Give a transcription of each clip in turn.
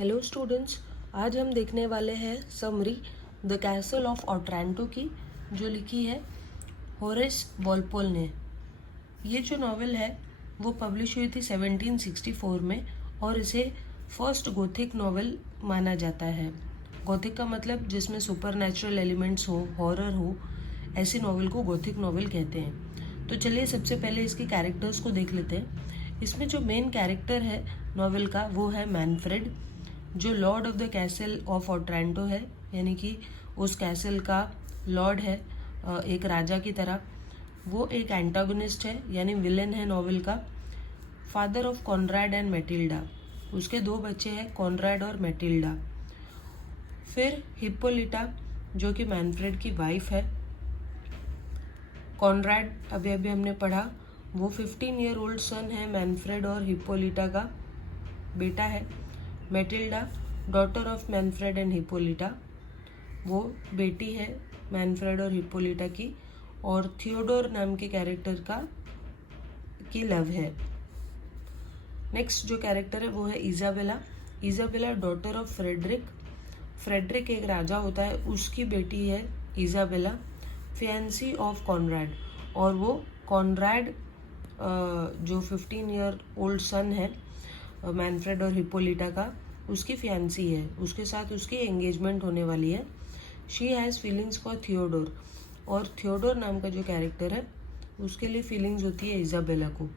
Hello students, आज हम देखने वाले हैं समरी द कैसल ऑफ ऑट्रांटो की, जो लिखी है होरेस वॉलपोल ने। ये जो नॉवेल है वो पब्लिश हुई थी 1764 में और इसे फर्स्ट गोथिक नॉवेल माना जाता है। गोथिक का मतलब जिसमें सुपर नेचुरल एलिमेंट्स हो, हॉरर हो, ऐसी नॉवेल को गोथिक नॉवेल कहते हैं। तो चलिए सबसे पहले इसके कैरेक्टर्स को देख लेते हैं। इसमें जो मेन कैरेक्टर है नॉवेल का वो है मैनफ्रेड, जो lord of the castle of Otranto है, यानी कि उस कैसल का लॉर्ड है, एक राजा की तरह। वो एक एंटागोनिस्ट है यानी विलेन है नॉवेल का। Father of Conrad and Matilda, उसके दो बच्चे हैं कॉनराड और मैटिल्डा। फिर हिप्पोलिटा जो कि मैनफ्रेड की वाइफ है। कॉनराड अभी अभी हमने पढ़ा, वो 15 ईयर ओल्ड सन है मैनफ्रेड और हिप्पोलिटा का बेटा है। Matilda daughter of Manfred and Hippolyta, वो बेटी है मैनफ्रेड और हिप्पोलिटा की। और थियोडोर नाम के कैरेक्टर की लव है। नेक्स्ट जो कैरेक्टर है वो है Isabella. Isabella daughter of Frederic. Frederic एक राजा होता है, उसकी बेटी है इजाबेला, फियांसी ऑफ कॉनराड। और वो कॉनराड जो 15 ईयर ओल्ड सन है मैनफ्रेड और हिप्पोलिटा का, उसकी फियांसी है, उसके साथ उसकी एंगेजमेंट होने वाली है। She has feelings for Theodore, और थियोडोर नाम का जो कैरेक्टर है उसके लिए फीलिंग्स होती है इजाबेला को।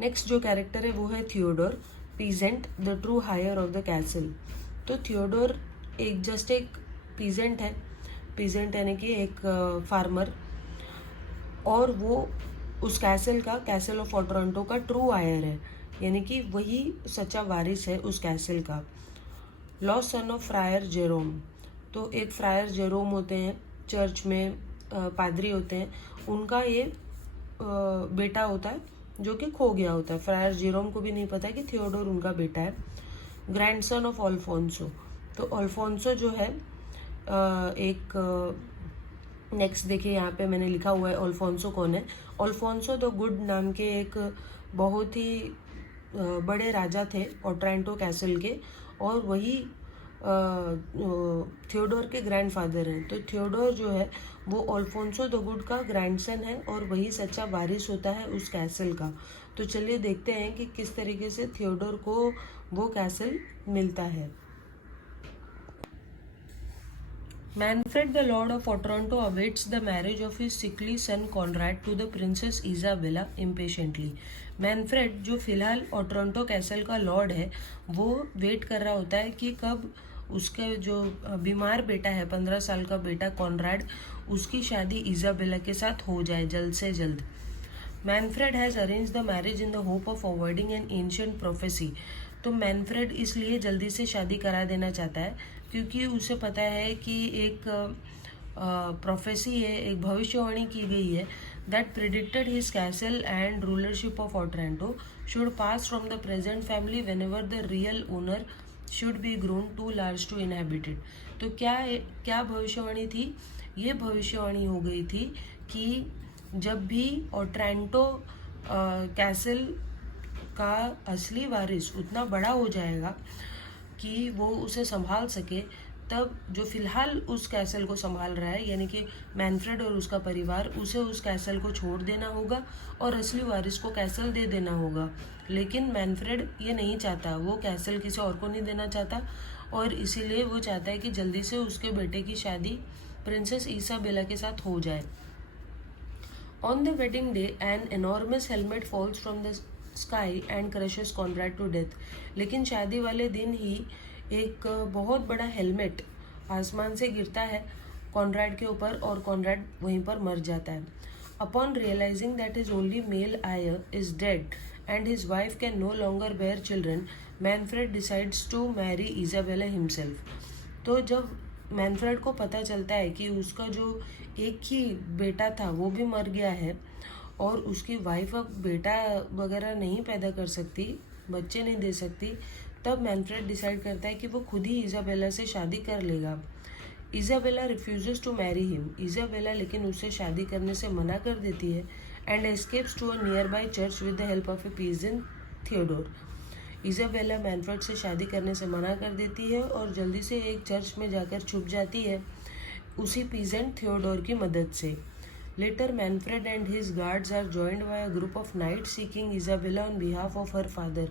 नेक्स्ट जो कैरेक्टर है वो है Theodore, peasant, the true heir of the castle. तो थियोडोर एक पीजेंट है, पीजेंट यानी कि एक फार्मर, और वो उस कैसल ऑफ ऑट्रांटो का ट्रू हायर है, यानी कि वही सच्चा वारिस है उस कैसल का। Lost son of fryer Jerome, तो एक फ्रायर जेरोम होते हैं चर्च में, पादरी होते हैं, उनका ये बेटा होता है जो कि खो गया होता है। फ्रायर जेरोम को भी नहीं पता है कि थियोडोर उनका बेटा है। ग्रैंडसन ऑफ अल्फोंसो, तो अल्फोंसो जो है एक नेक्स्ट देखिए यहाँ पे मैंने लिखा हुआ है अल्फोंसो कौन है। अल्फोंसो द गुड नाम के एक बहुत ही बड़े राजा थे ऑट्रांटो कैसल के, और वही थियोडोर के ग्रैंडफादर हैं। तो थियोडोर जो है वो अल्फोंसो द गुड का ग्रैंडसन है और वही सच्चा वारिस होता है उस कैसल का। तो चलिए देखते हैं कि किस तरीके से थियोडोर को वो कैसल मिलता है। Manfred, the Lord of Otranto, awaits the marriage of his sickly son Conrad to the Princess Isabella impatiently. Manfred जो फिलहाल ऑट्रांटो कैसल का लॉर्ड है, वो वेट कर रहा होता है कि कब उसका जो बीमार बेटा है, 15 साल का बेटा कॉनराड, उसकी शादी इजाबेला के साथ हो जाए जल्द से जल्द। Manfred has arrange the marriage in the hope of avoiding N ancient prophecy. तो मैनफ्रेड इसलिए जल्दी से शादी करा देना चाहता है क्योंकि उसे पता है कि एक प्रोफेसी है, एक भविष्यवाणी की गई है, that predicted his castle and rulership of Otranto should pass from the present family whenever the real owner should be grown too large to inhabited. तो क्या भविष्यवाणी थी? ये भविष्यवाणी हो गई थी कि जब भी ऑट्रांटो कैसल का असली वारिस उतना बड़ा हो जाएगा कि वो उसे संभाल सके, तब जो फिलहाल उस कैसल को संभाल रहा है यानी कि मैनफ्रेड और उसका परिवार, उसे उस कैसल को छोड़ देना होगा और असली वारिस को कैसल दे देना होगा। लेकिन मैनफ्रेड ये नहीं चाहता, वो कैसल किसी और को नहीं देना चाहता, और इसीलिए वो चाहता है कि जल्दी से उसके बेटे की शादी प्रिंसेस इसाबेला के साथ हो जाए। On the wedding day an enormous helmet falls from the sky and crushes Conrad to death. लेकिन शादी वाले दिन ही एक बहुत बड़ा हेलमेट आसमान से गिरता है कॉनराड के ऊपर और कॉनराड वहीं पर मर जाता है। Upon realising that his only male heir is dead and his wife can no longer bear children, Manfred decides to marry Isabella himself. तो जब मैनफ्रेड को पता चलता है कि उसका जो एक ही बेटा था वो भी मर गया है और उसकी वाइफ अब बेटा वगैरह नहीं पैदा कर सकती, बच्चे नहीं दे सकती, तब मैनफ्रेड डिसाइड करता है कि वो खुद ही इजाबेला से शादी कर लेगा। Isabella refuses to marry him, Isabella लेकिन उससे शादी करने से मना कर देती है and escapes to a nearby church with the help of a peasant Theodore. Isabella Manfred से शादी करने से मना कर देती है और जल्दी से एक चर्च में जाकर छुप जाती है, उसी पीजेंट थियोडोर की मदद से। Later Manfred and his guards are joined by a group of knights seeking Isabella on behalf of her father.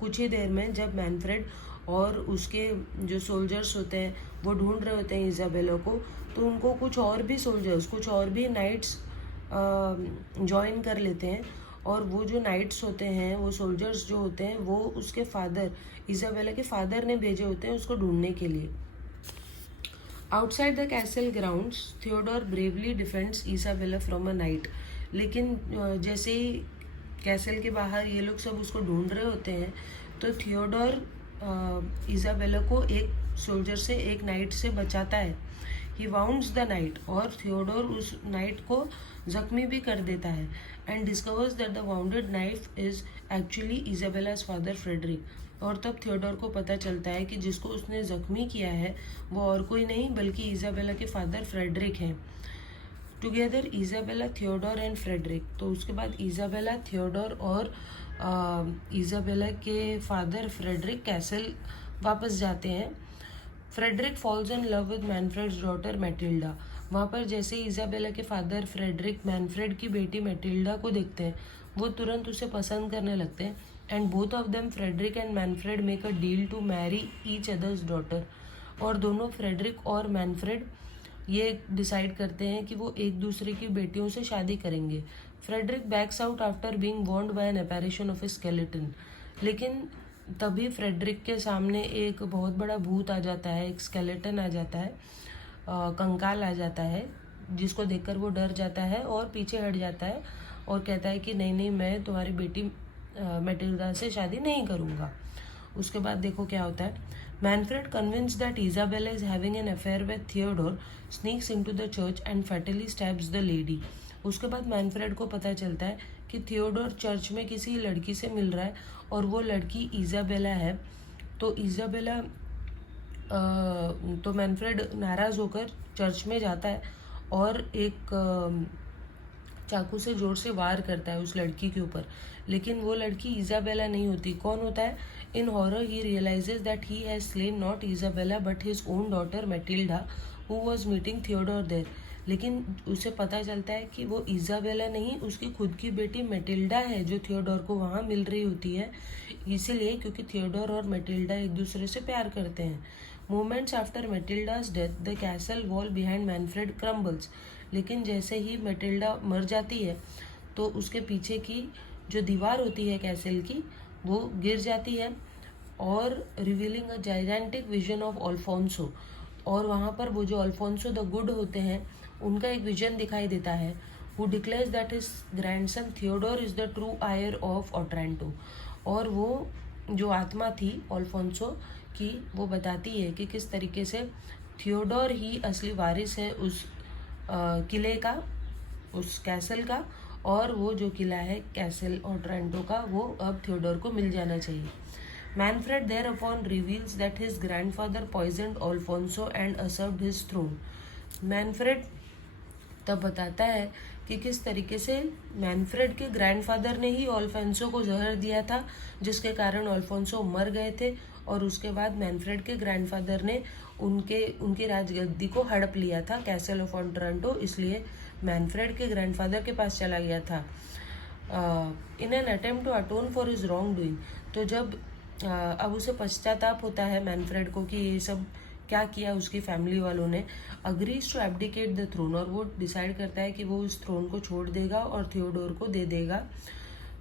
कुछ ही देर में जब मैनफ्रेड और उसके जो सोल्जर्स होते हैं वो ढूंढ रहे होते हैं इजाबेला को, तो उनको कुछ और भी सोल्जर्स, कुछ और भी नाइट्स ज्वाइन कर लेते हैं। और वो जो नाइट्स होते हैं, वो सोल्जर्स जो होते हैं, वो उसके फादर, इजाबेला के फादर ने भेजे होते हैं उसको ढूंढने के लिए। Outside the castle grounds Theodore bravely defends Isabella from a knight. लेकिन जैसे ही कैसल के बाहर ये लोग सब उसको ढूंढ रहे होते हैं, तो थियोडोर इजाबेला को एक सोल्जर से, एक नाइट से बचाता है। ही वाउंड्स द नाइट, और थियोडोर उस नाइट को जख्मी भी कर देता है। And discovers that the wounded knife is actually Isabella's father Frederick. और तब थियोडोर को पता चलता है कि जिसको उसने जख्मी किया है वो और कोई नहीं बल्कि इजाबेला के फादर फ्रेडरिक हैं। Together Isabella, Theodore and Frederick. तो उसके बाद इजाबेला, थियोडोर और इजाबेला के फादर फ्रेडरिक कैसल वापस जाते हैं। Frederick falls in love with Manfred's daughter Matilda. वहाँ पर जैसे इजाबेला के फादर फ्रेडरिक मैनफ्रेड की बेटी मैटिल्डा को देखते हैं, वो तुरंत उसे पसंद करने लगते हैं। And both of them, Frederic and Manfred, make a deal to marry each other's daughter. और दोनों, फ्रेडरिक और मैनफ्रेड, ये डिसाइड करते हैं कि वो एक दूसरे की बेटियों से शादी करेंगे। Frederick backs out after being warned by an apparition of a skeleton. लेकिन तभी फ्रेडरिक के सामने एक बहुत बड़ा भूत आ जाता है, एक स्केलेटन आ जाता है, कंकाल आ जाता है, जिसको देखकर वो डर जाता है और पीछे हट जाता है और कहता है कि नहीं नहीं, मैं तुम्हारी बेटी मैटिल्डा से शादी नहीं करूँगा। उसके बाद देखो क्या होता है। Manfred, convinced that Isabella is having an affair with Theodore, sneaks into the church and fatally stabs the lady. उसके बाद मैनफ्रेड को पता चलता है कि थियोडोर चर्च में किसी लड़की से मिल रहा है और वो लड़की इजाबेला है। तो इजाबेला तो मैनफ्रेड नाराज़ होकर चर्च में जाता है और एक चाकू से जोर से वार करता है उस लड़की के ऊपर। लेकिन वो लड़की इजाबेला नहीं होती। कौन होता है? In horror he realizes that he has slain not Isabella but his own daughter Matilda who was meeting Theodore there. लेकिन उसे पता चलता है कि वो इजाबेला नहीं, उसकी खुद की बेटी मैटिल्डा है जो थियोडोर को वहाँ मिल रही होती है। इसीलिए क्योंकि थियोडोर और मैटिल्डा एक दूसरे से प्यार करते हैं। Moments after Matilda's death the castle wall behind Manfred crumbles. लेकिन जैसे ही मैटिल्डा मर जाती है तो उसके पीछे की जो दीवार होती है कैसल की, वो गिर जाती है और revealing a gigantic vision of Alfonso. और वहाँ पर वो जो अल्फोंसो द गुड होते हैं, उनका एक विजन दिखाई देता है। Who declares that his grandson Theodore is the true heir of Otranto. और वो जो आत्मा थी अल्फोंसो की, वो बताती है कि किस तरीके से थियोडोर ही असली वारिस है उस किले का, उस कैसल का। और वो जो किला है कैसल ओट्रांटो का, वो अब थियोडोर को मिल जाना चाहिए। Manfred thereupon reveals that his grandfather poisoned Alfonso and usurped his throne. Manfred तब बताता है कि किस तरीके से मैनफ्रेड के ग्रैंडफादर ने ही अल्फोंसो को जहर दिया था, जिसके कारण अल्फोंसो मर गए थे। और उसके बाद मैनफ्रेड के ग्रैंडफादर ने उनकी राजगद्दी को हड़प लिया था कैसल ऑफ ओट्रांटो, इसलिए मैनफ्रेड के ग्रैंडफादर के पास चला गया था in an attempt to atone for his wrongdoing. तो जब अब उसे पश्चाताप होता है मैनफ्रेड को कि ये सब क्या किया उसकी फैमिली वालों ने, agrees to abdicate the throne. और वो डिसाइड करता है कि वो उस थ्रोन को छोड़ देगा और थियोडोर को दे देगा।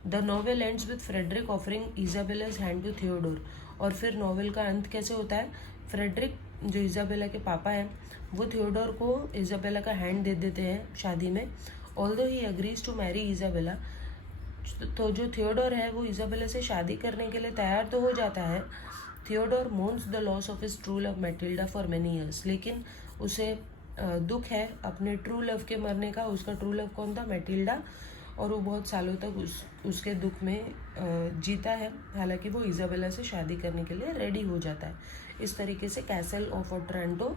The novel ends with Frederick offering Isabella's hand to Theodore. और फिर नॉवेल का अंत कैसे होता है? फ्रेडरिक जो इजाबेला के पापा हैं, वो थियोडोर को इजाबेला का हैंड दे देते हैं शादी में। Although he agrees to marry Isabella, तो जो थियोडोर है वो इजाबेला से शादी करने के लिए तैयार तो हो जाता है। Theodore mourns the loss of his true love Matilda for many years. लेकिन उसे दुख है अपने ट्रू लव के मरने का। उसका ट्रू लव कौन था? मैटिल्डा। और वो बहुत सालों तक उसके दुख में जीता है, हालांकि वो इजाबेला से शादी करने के लिए रेडी हो जाता है। इस तरीके से कैसल ऑफ ओट्रांटो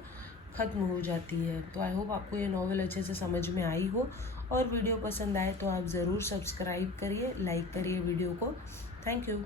ख़त्म हो जाती है। तो आई होप आपको ये नॉवेल अच्छे से समझ में आई हो, और वीडियो पसंद आए तो आप ज़रूर सब्सक्राइब करिए, लाइक करिए वीडियो को। Thank you.